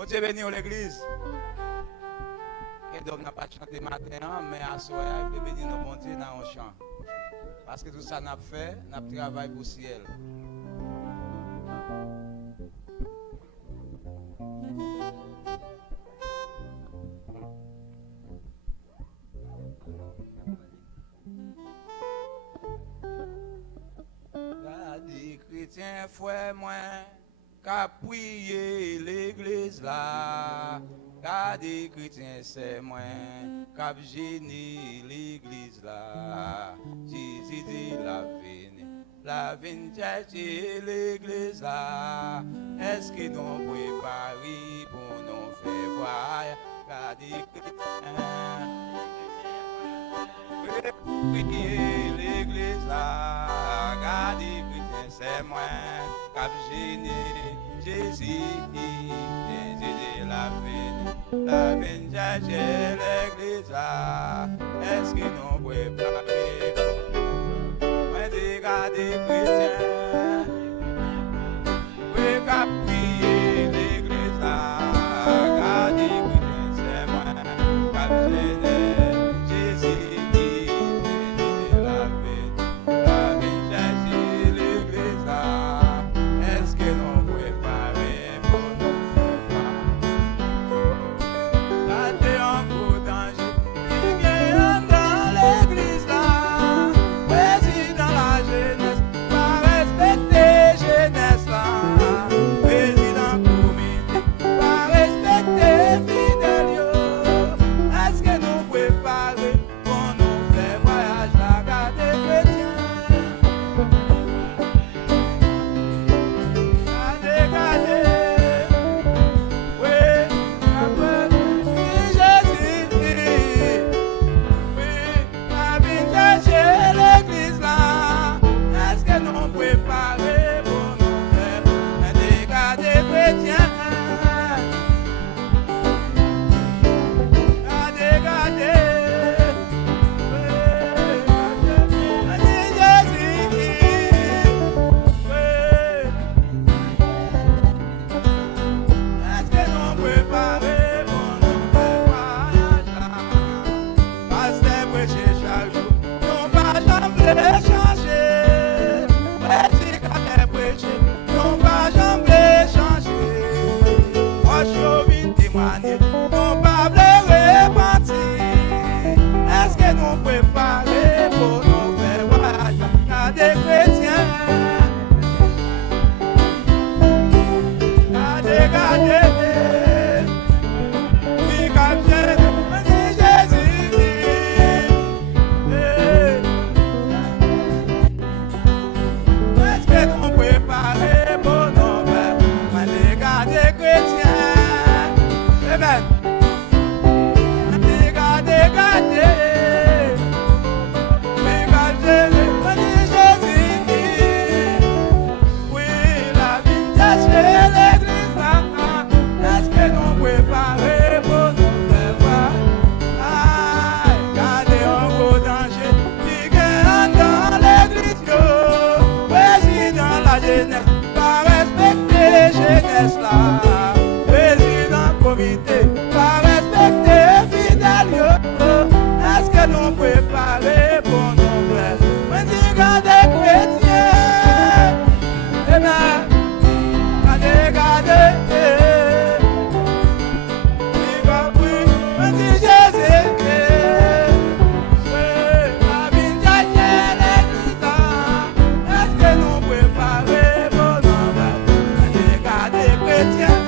Bon Dieu béni l'église. Et donc, n'a pas chanté matin, mais à soir, il peut bénir nos bon Dieu dans un chant. Parce que tout ça n'a fait, n'a travaillé pour le ciel. Des chrétiens, frère, moi, qu'a prié l'église là. Des chrétiens, c'est moi, qu'a gêné l'église là. Jésus dit la vine chercher l'église là. Est-ce que nous préparons pour nous faire voir? Des chrétiens, prier l'église là. Des chrétiens, c'est moi, cap gêné Jésus, Jésus la vine chercher l'église là. Est-ce que nous préparons? Mais des chrétiens, oui, cap prier l'église là. Des chrétiens, c'est moi, cap gêné Jésus. Chrétien.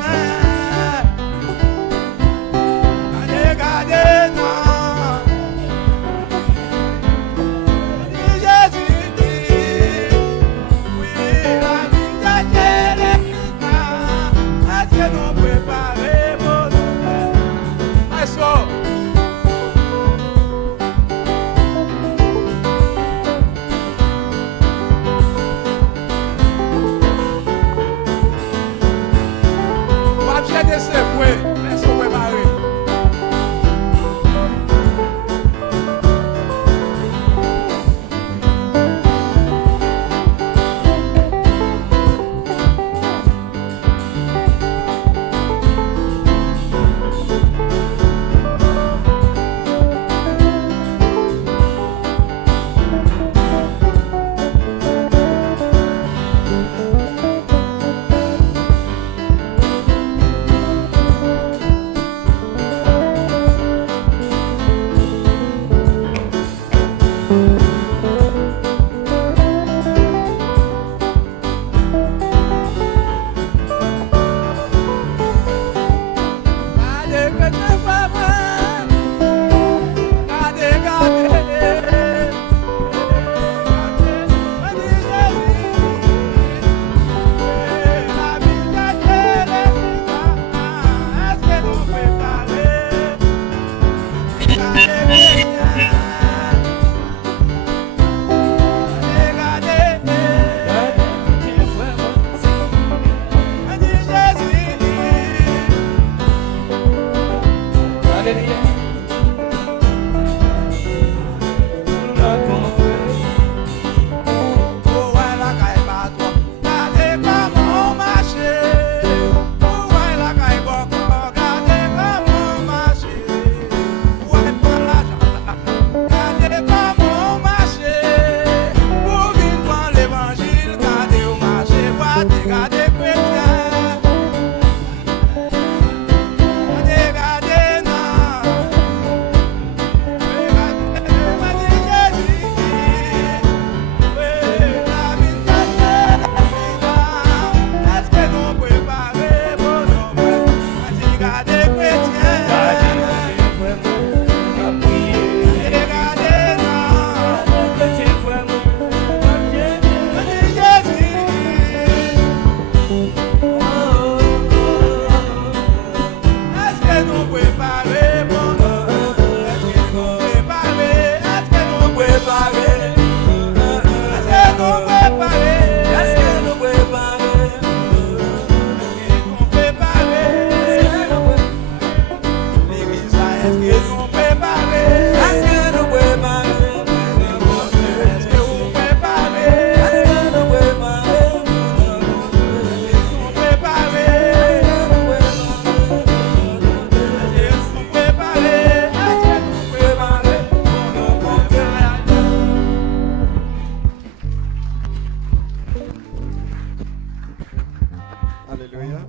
Alléluia.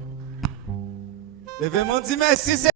Levez-moi, dis merci.